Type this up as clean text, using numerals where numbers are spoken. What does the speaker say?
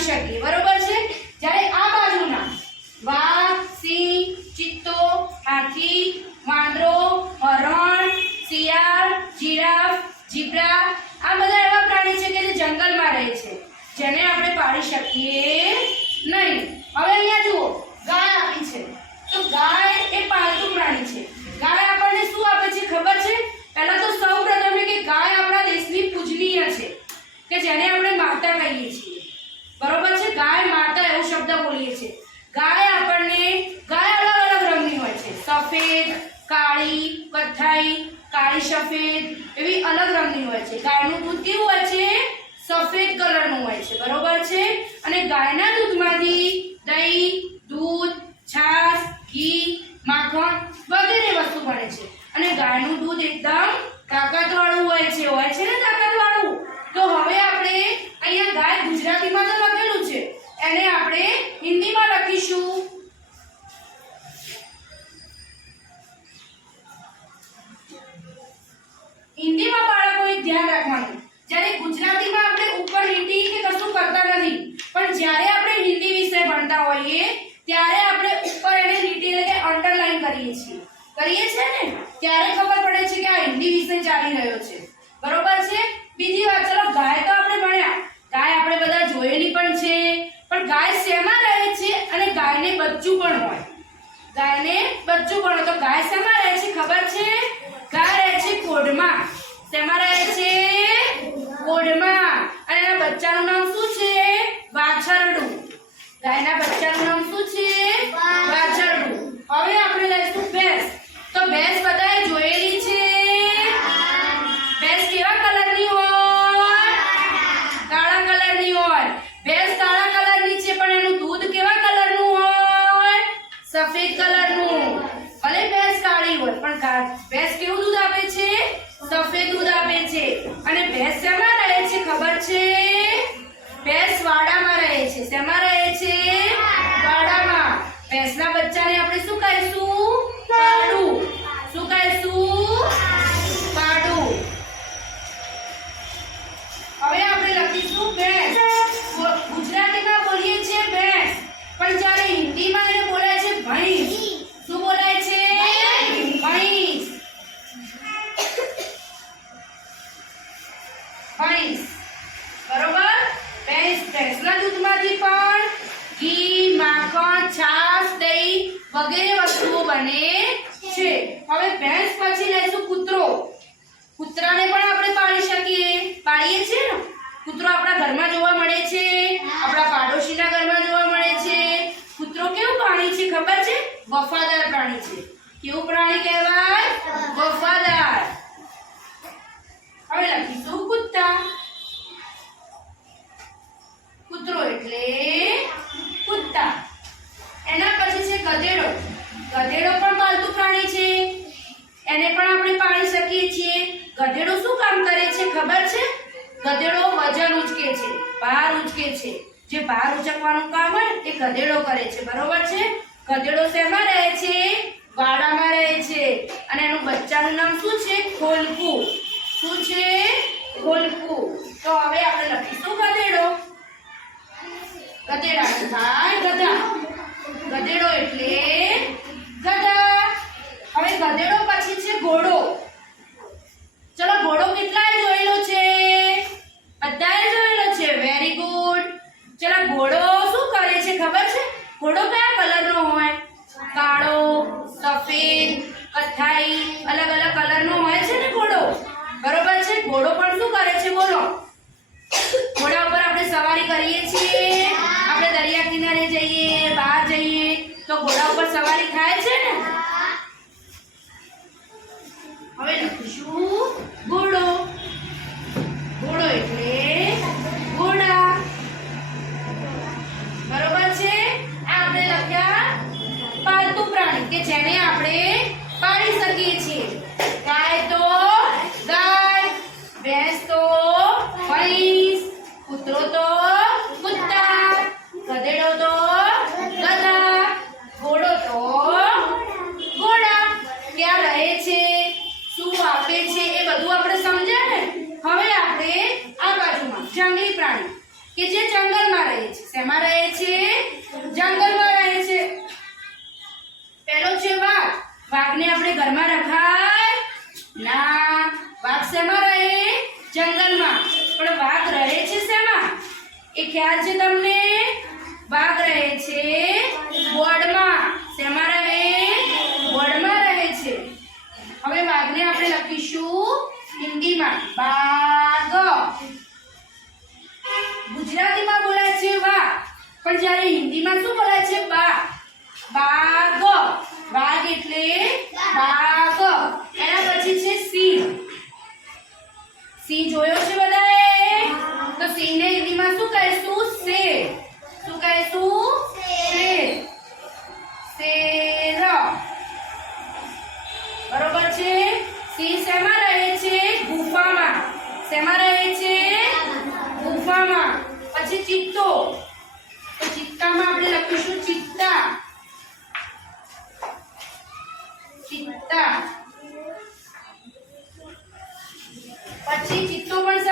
પાળી શકીએ, બરોબર છે। જ્યારે આ બાજુના વાઘ, સિંહ, ચિત્તો, હાથી, વાંદરો, હરણ, શિયાળ, જીરાફ, ઝીબ્રા આ બધા એવા પ્રાણી છે કે જે જંગલમાં રહે છે, જેને આપણે પાળી શકીએ નહીં। હવે અહીંયા જુઓ ગાય આપી છે, તો ગાય એ પાળતું પ્રાણી છે। ગાય આપણને શું આપે છે ખબર છે? પહેલા તો સૌપ્રથમ કે ગાય આપણા દેશની પૂજનીય છે, કે જેને આપણે માતા કહીએ છીએ, બરોબર છે। ગાય માતા એવો શબ્દ બોલીએ છીએ। ગાય આપણને ગાય અલગ અલગ રંગની હોય છે, સફેદ, કાળી, કથ્થાઈ, કાળી સફેદ એવી અલગ રંગની હોય છે। ગાયનું દૂધ કેવું હોય છે? સફેદ કલરનું હોય છે, બરોબર છે। અને ગાયના દૂધમાંથી દહીં, દૂધ, છાશ, ઘી, માખણ વગેરે વસ્તુ બને છે। અને ગાયનું દૂધ એકદમ તાકાતવાળું હોય છે ને તાકાતવાળું। તો હવે આપણે અહીંયા ગાય ગુજરાતીમાં તો લખેલું છે, એને આપણે હિન્દીમાં લખીશું। હિન્દીમાં બાળકોએ ધ્યાન રાખવાનું, જ્યારે ગુજરાતીમાં આપણે ઉપર લીટી કે કશું કરતા નથી, પણ જ્યારે આપણે હિન્દી વિષય ભણતા હોઈએ ત્યારે આપણે ઉપર એને લીટી એટલે કે અંડરલાઈન કરીએ છીએ ને, ત્યારે ખબર પડે છે કે આ હિન્દી વિષય ચાલી રહ્યો છે, બરોબર છે। બીજી વાત, ચલો ગાય તો આપણે ભણ્યા, ગાય આપણે બધા જોયેલી પણ છે, પણ ગાય શેમાં રહે છે? અને ગાયને બચ્ચું પણ હોય, ગાયને બચ્ચું પણ હોય, તો ગાય શેમાં રહે છે ખબર છે? ગાય રહે છે કોઢમાં। શેમાં રહે છે? કોઢમાં। અને એના બચ્ચાનું નામ શું છે? વાછરડું। ગાયના બચ્ચાનું નામ શું છે? વાછરડું। હવે આપણે લઈશું ભેંસ, તો ભેંસ બધાએ જોયેલી છે। ભેંસ કેવા કલરની હોય? કાળા કલરની હોય। ભેંસ કાળા કલરની છે, પણ એનું દૂધ કેવા કલરનું હોય? સફેદ કલરનું। ભલે ભેંસ કાળી હોય, પણ ભેંસ કેવું દૂધ આપે છે? સફેદ દૂધ આપે છે। અને ભેંસ શેમાં રહે છે ખબર છે? ભેંસ વાડામાં રહે છે। શેમાં રહે છે? વાડામાં। ભેંસના બચ્ચાને આપણે શું કહીશું? પાડું। શું કહીશું? પાડું। હવે આપણે લખીશું ભેંસ। ગુજરાતીમાં બોલીએ છીએ ભેંસ, પણ જ્યારે હિન્દીમાં એને બોલાય છે ભૈંસ। શું બોલાય છે? ભૈંસ। ભૈંસ, બરોબર। ભેંસના દૂધમાંથી પણ ઘી, માખણ, છાશ, દહીં વગેરે વસ્તુઓ બને છે। હવે ભેંસ પછી લઈશું કૂતરો। કૂતરાને પણ આપણે પાળી શકીએ, પાળીએ છીએ ને। કૂતરો આપણા ઘરમાં જોવા મળે છે, આપણા પાડોશીના ઘરમાં જોવા મળે છે। કૂતરો કેવું પ્રાણી છે ખબર છે? વફાદાર પ્રાણી છે। કેવું પ્રાણી કહેવાય? વફાદાર। હવે લખીશું કૂતરા। કૂતરો એટલે કૂતરા। એના પછી છે ગધેડો। ગધેડો પણ પાલતુ પ્રાણી છે, એને પણ આપણે પાળી શકીએ છીએ। ગધેડો શું કામ કરે છે ખબર છે? ગધેડો વજન ઉચકે છે, ભાર ઉચકે છે। જે ભાર ઉચકવાનું કામ હોય એ ગધેડો કરે છે, બરોબર છે। ગધેડો શેમાં રહે છે? વાડામાં રહે છે। અને એનું બચ્ચાનું નામ શું છે? ખોલકું। શું છે? ખોલકું। તો હવે આપણે લખીશું ગધેડો। ગધેડાનું થાય ગધા। ગધેડો એટલે ગધા। હવે ગધેડો પછી છે ઘોડો। ચલો ઘોડો કેટલાએ જોયેલો છે? બધાએ જોયેલો છે, વેરી ગુડ। ચલો ઘોડો શું કરે છે ખબર છે? ઘોડો કયા કલરનો હોય? કાળો, સફેદ, કથ્થાઈ અલગ અલગ કલરનો હોય છે ને ઘોડો, બરોબર છે। ઘોડો પણ શું કરે છે બોલો? ઘોડા ઉપર આપણે સવારી કરીએ છીએ। આપણે દરિયા કિનારે જઈએ, બહાર જઈએ તો ઘોડા ઉપર સવારી થાય છે ને। હવે લખીશું ઘોડો। ઘોડો એટલે ઘોડા, બરોબર છે। આ આપણે લખ્યા પાલતુ પ્રાણી કે જેને આપણે પાળી શકીએ છીએ। ગાય તો ગાય, ભેંસ તો ભૈંસ, કૂતરો તો કૂતરા, ગધેડો તો ગધા, ઘોડો તો ઘોડા। ક્યાં રહે છે, શું આપે છે, એ બધું આપણે સમજ્યા ને। હવે આપણે આ બાજુમાં જંગલી પ્રાણી। કે જે જંગલમાં રહે છે. શેમાં રહે છે? જંગલમાં રહે છે. પેલો છે વાઘ. વાઘને આપણે ઘરમાં રખાય ના. વાઘ શેમાં રહે? જંગલમાં. પણ વાઘ રહે છે શેમાં? એ ખ્યાલ છે તમને? વાઘ રહે છે વડમાં. શેમાં રહે? વડમાં રહે છે. હવે વાઘને આપણે લખીશું હિન્દીમાં બાઘ. ગુજરાતીમાં બોલાય છે વાઘ, પણ જ્યારે હિન્દીમાં શું બોલાય છે? બાઘ. વાઘ એટલે બાઘ. એના પછી છે સિંહ. સિંહ જોયો છે બધાએ? તો સિંહને હિન્દીમાં શું કહીશું? શેર. શું કહીશું? શેર. શેર. બરોબર છે. સિંહ શેમાં રહે છે? ગુફામાં. શેમાં રહે છે? ગુફામાં. પછી ચિત્તો. તો ચિત્તામાં આપણે લખીશું ચિત્તા. ચિત્તા. પછી ચિત્તો પણ